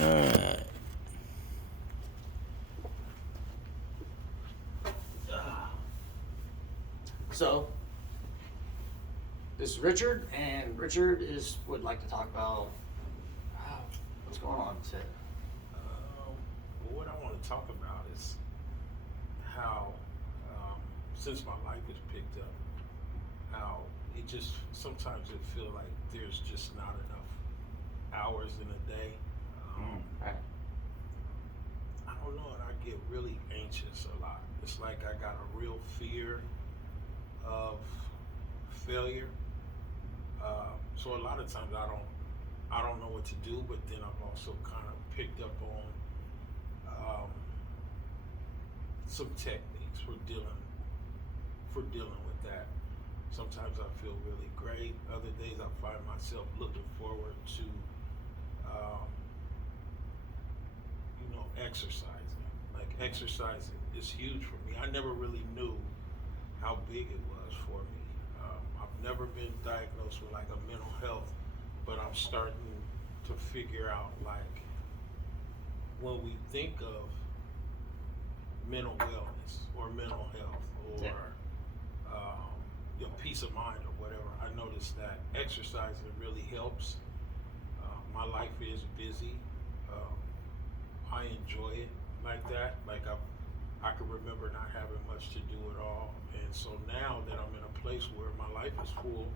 Alright. So, this is Richard, and Richard would like to talk about what's going on today. What I want to talk about is how, since my life has picked up, how it just sometimes it feels like there's just not enough hours in a day. Right. I don't know, and I get really anxious a lot. It's like I got a real fear of failure. So a lot of times I don't know what to do, but then I've also kind of picked up on some techniques for dealing with that. Sometimes I feel really great. Other days I find myself looking forward to exercising. Like exercising is huge for me. I never really knew how big it was for me. I've never been diagnosed with like a mental health, but I'm starting to figure out like when we think of mental wellness or mental health or your peace of mind or whatever, I noticed that exercising really helps. My life is busy. I enjoy it like that. Like I can remember not having much to do at all, and so now that I'm in a place where my life is full,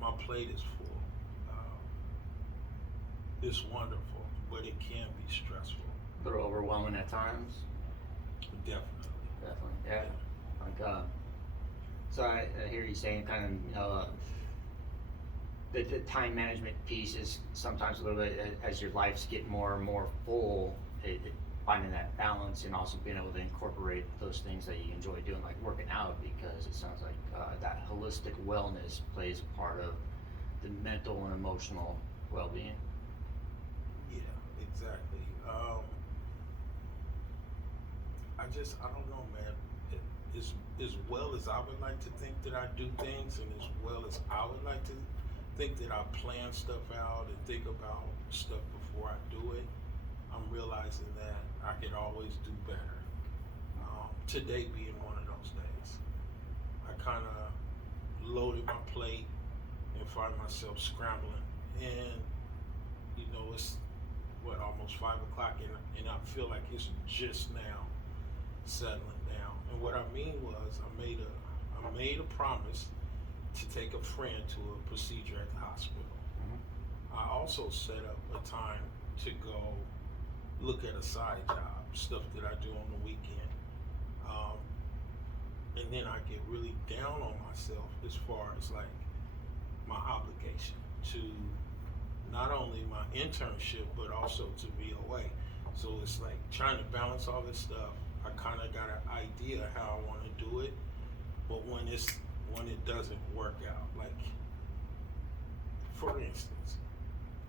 my plate is full. It's wonderful, but it can be stressful. A little overwhelming at times. Definitely. Definitely, yeah. Like, so I hear you saying kind of, the time management piece is sometimes a little bit as your life's getting more and more full, finding that balance and also being able to incorporate those things that you enjoy doing, like working out, because it sounds like that holistic wellness plays a part of the mental and emotional well-being. Yeah, exactly. I don't know, man. As well as I would like to think that I do things, and as well as I would like to think that I plan stuff out and think about stuff before I do it, I'm realizing that I could always do better. Today being one of those days. I kind of loaded my plate and find myself scrambling, and it's almost 5 o'clock, and I feel like it's just now settling down. And what I mean was I made a promise to take a friend to a procedure at the hospital. Mm-hmm. I also set up a time to go look at a side job, stuff that I do on the weekend. And then I get really down on myself as far as like my obligation to not only my internship but also to VOA. So it's like trying to balance all this stuff. I kind of got an idea how I want to do it, but when it doesn't work out, like for instance,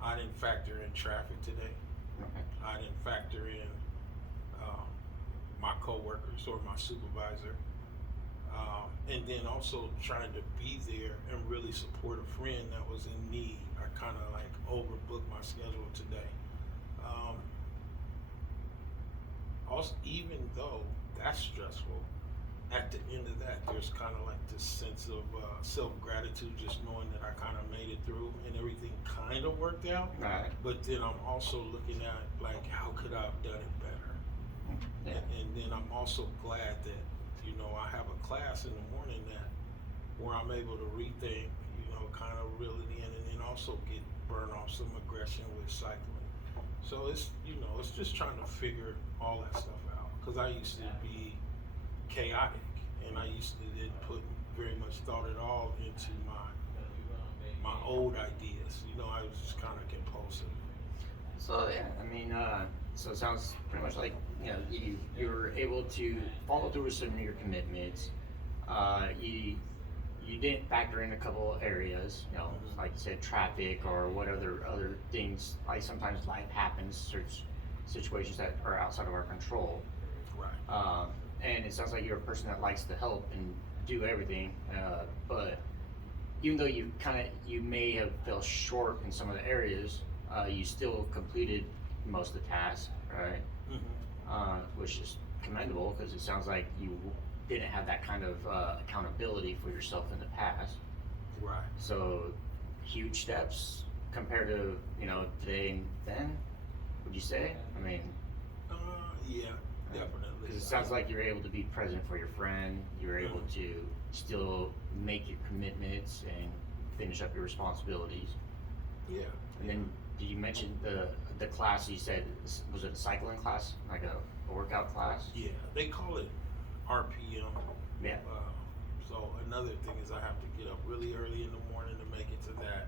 I didn't factor in traffic today. Okay. I didn't factor in my coworkers or my supervisor, and then also trying to be there and really support a friend that was in need. I kind of like overbooked my schedule today. Also, even though that's stressful, at the end of that, there's kind of like this sense of self-gratitude, just knowing that I kind of made it through and everything kind of worked out. Right. But then I'm also looking at like, how could I have done it better? Yeah. And then I'm also glad that I have a class in the morning where I'm able to rethink, kind of reel it in, and then also burn off some aggression with cycling. So it's just trying to figure all that stuff out, because I used to be chaotic, and I used to didn't put very much thought at all into my old ideas. I was just kind of compulsive. So yeah, I mean, so it sounds pretty much like you were able to follow through with some of your commitments. You didn't factor in a couple areas, like you said, traffic or what other things. Like sometimes life happens, certain situations that are outside of our control. Right. And it sounds like you're a person that likes to help and do everything, but even though you may have fell short in some of the areas, you still completed most of the tasks, right? Which is commendable because it sounds like you didn't have that kind of accountability for yourself in the past. Right. So huge steps compared to today and then. Would you say? I mean, Yeah, definitely. because it sounds like you're able to be present for your friend. You're able to still make your commitments and finish up your responsibilities. Yeah. And then, did you mention the class you said, was it a cycling class, like a workout class? Yeah, they call it RPM. Yeah. So another thing is I have to get up really early in the morning to make it to that.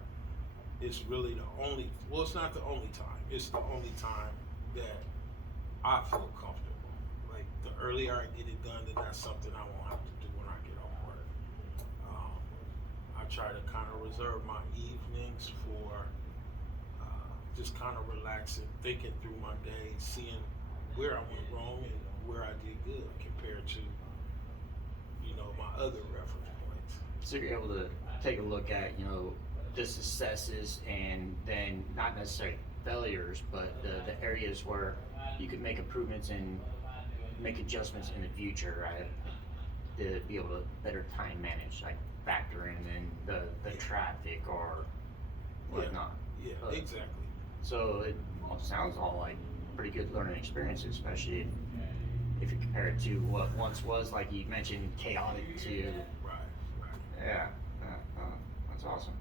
It's really it's not the only time. It's the only time that I feel comfortable. Like the earlier I get it done, then that's something I won't have to do when I get off work. I try to kind of reserve my evenings for just kind of relaxing, thinking through my day, seeing where I went wrong and where I did good compared to my other reference points. So you're able to take a look at the successes and then not necessarily failures, but the areas where you could make improvements and make adjustments in the future, right? To be able to better time manage, like factor in the traffic or whatnot. Yeah, But- exactly. So it sounds all like pretty good learning experiences, especially if you compare it to what once was, like you mentioned, chaotic to, Right. yeah, that's awesome.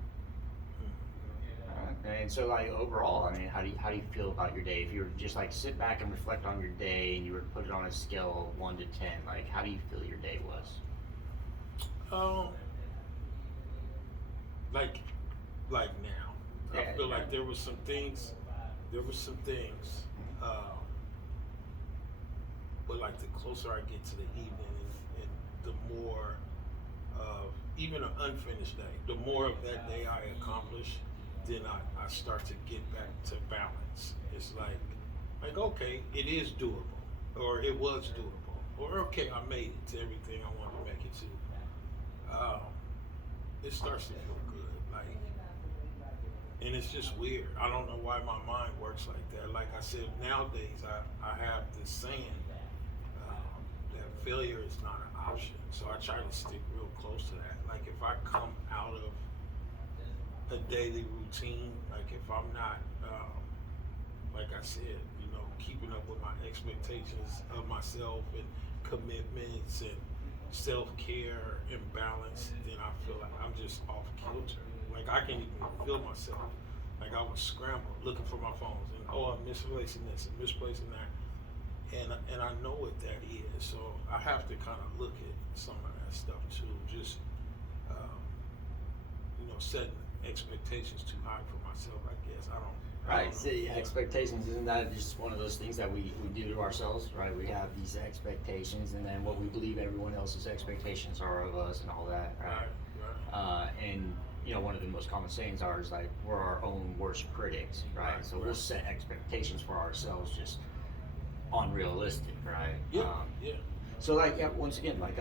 And so, like overall, I mean, how do you feel about your day? If you were just like sit back and reflect on your day, and you were to put it on a scale of 1 to 10, like how do you feel your day was? Like now, I Yeah, feel yeah. like there were some things, but like the closer I get to the evening and the more of even an unfinished day, the more of that day I accomplish, then I start to get back to balance. It's like okay, it is doable, or it was doable, or okay, I made it to everything I wanted to make it to. It starts to feel good, like, and it's just weird. I don't know why my mind works like that. Like I said, nowadays I have this saying that failure is not an option. So I try to stick real close to that. Like if I come out of a daily routine, like if I'm not, like I said, keeping up with my expectations of myself and commitments and self-care and balance, then I feel like I'm just off kilter. Like I can't even feel myself. Like I was scrambled looking for my phones and I'm misplacing this and misplacing that. And I know what that is. So I have to kind of look at some of that stuff too. Just setting expectations too high for myself, I guess. I don't Right. know. See, expectations, isn't that just one of those things that we do to ourselves, right? We have these expectations, and then what we believe everyone else's expectations are of us, and all that, right? Right. And one of the most common sayings is like we're our own worst critics, right? Right, So we'll right. set expectations for ourselves just unrealistic, right? Yeah. Yeah. So like once again, like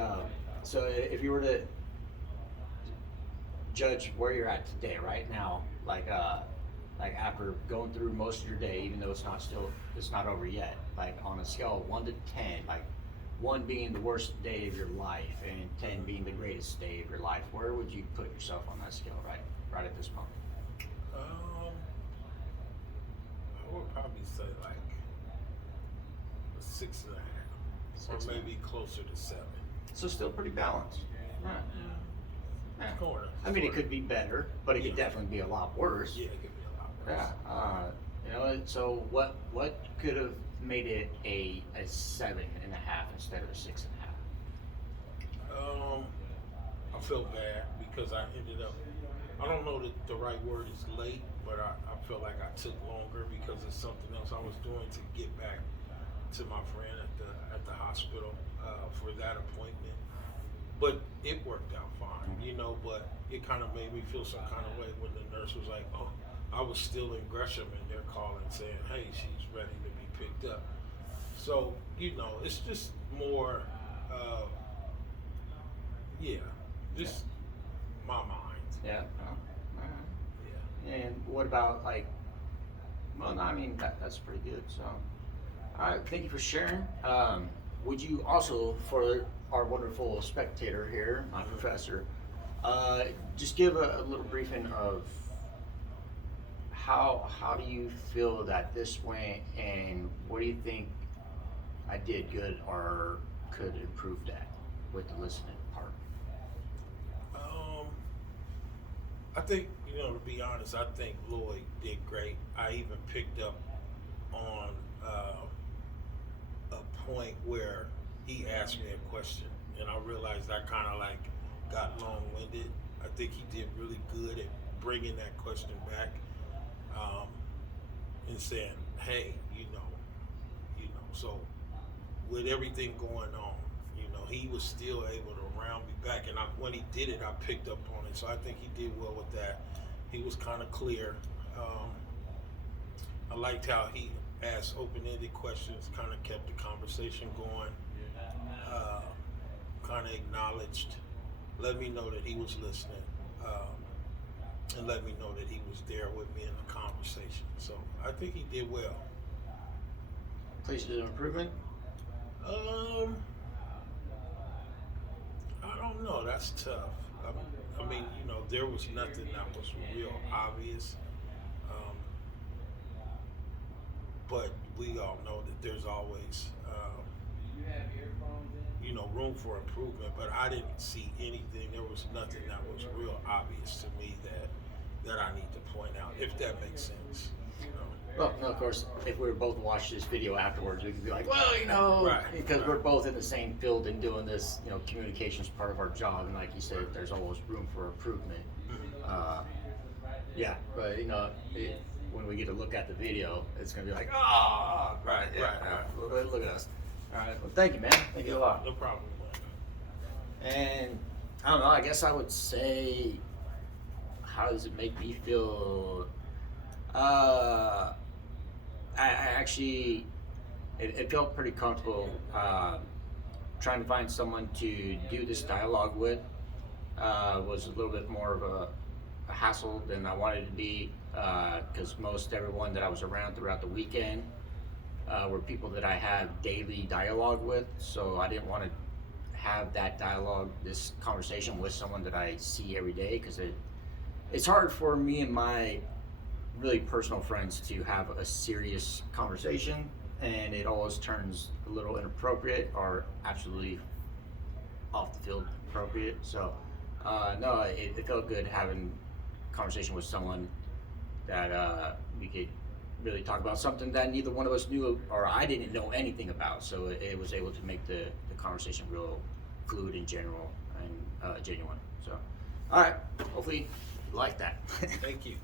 so if you were to judge where you're at today, right now, like after going through most of your day, even though it's not over yet, like on a scale of 1 to 10, like 1 being the worst day of your life and 10 being the greatest day of your life, where would you put yourself on that scale right at this moment? I would probably say like a 6.5, or 6.5. maybe closer to 7. So still pretty balanced. Right. Yeah. Corner. I mean, it could be better, but it could Yeah. definitely be a lot worse. Yeah, it could be a lot worse. Yeah. So what could have made it a 7.5 instead of a 6.5? I feel bad because I ended up, I don't know that the right word is late, but I feel like I took longer because of something else I was doing to get back to my friend at the hospital for that appointment. But it worked out fine, but it kind of made me feel some kind of way when the nurse was like, oh, I was still in Gresham and they're calling saying, hey, she's ready to be picked up. So, it's just more, just my mind. Yeah. Oh, all right. Yeah. And what about like Well, no, I mean, that's pretty good. So, all right, thank you for sharing. Would you also, for our wonderful spectator here, my professor, just give a little briefing of how do you feel that this went, and what do you think I did good or could improve that with the listening part? I think, to be honest, I think Lloyd did great. I even picked up on a point where he asked me a question, and I realized I kind of like got long-winded. I think he did really good at bringing that question back, and saying, "Hey, so with everything going on, he was still able to round me back." And when he did it, I picked up on it. So I think he did well with that. He was kind of clear. I liked how he asked open-ended questions, kind of kept the conversation going, kind of acknowledged, let me know that he was listening, and let me know that he was there with me in the conversation. So I think he did well. Places of improvement? I don't know. That's tough. I mean, there was nothing that was real obvious. But we all know that there's always, room for improvement. But I didn't see anything. There was nothing that was real obvious to me that I need to point out, if that makes sense. Well, no, of course, if we were both to watch this video afterwards, we could be like, well, Right, because we're both in the same field and doing this, communication's part of our job, and like you said, there's always room for improvement. Yeah, but when we get to look at the video, it's gonna be like, right, look at us. All right, well, thank you, man. Thank you a lot. No problem. And I don't know. I guess I would say, how does it make me feel? I actually, it felt pretty comfortable trying to find someone to do this dialogue with. Was a little bit more of a hassle than I wanted it to be, because most everyone that I was around throughout the weekend were people that I have daily dialogue with, so I didn't want to have that dialogue, this conversation with someone that I see every day, because it's hard for me and my really personal friends to have a serious conversation, and it always turns a little inappropriate or absolutely off the field appropriate. So no, it felt good having a conversation with someone that we could really talk about something that neither one of us knew or I didn't know anything about. So it was able to make the conversation real fluid and general and genuine. So all right, hopefully you like that. Thank you.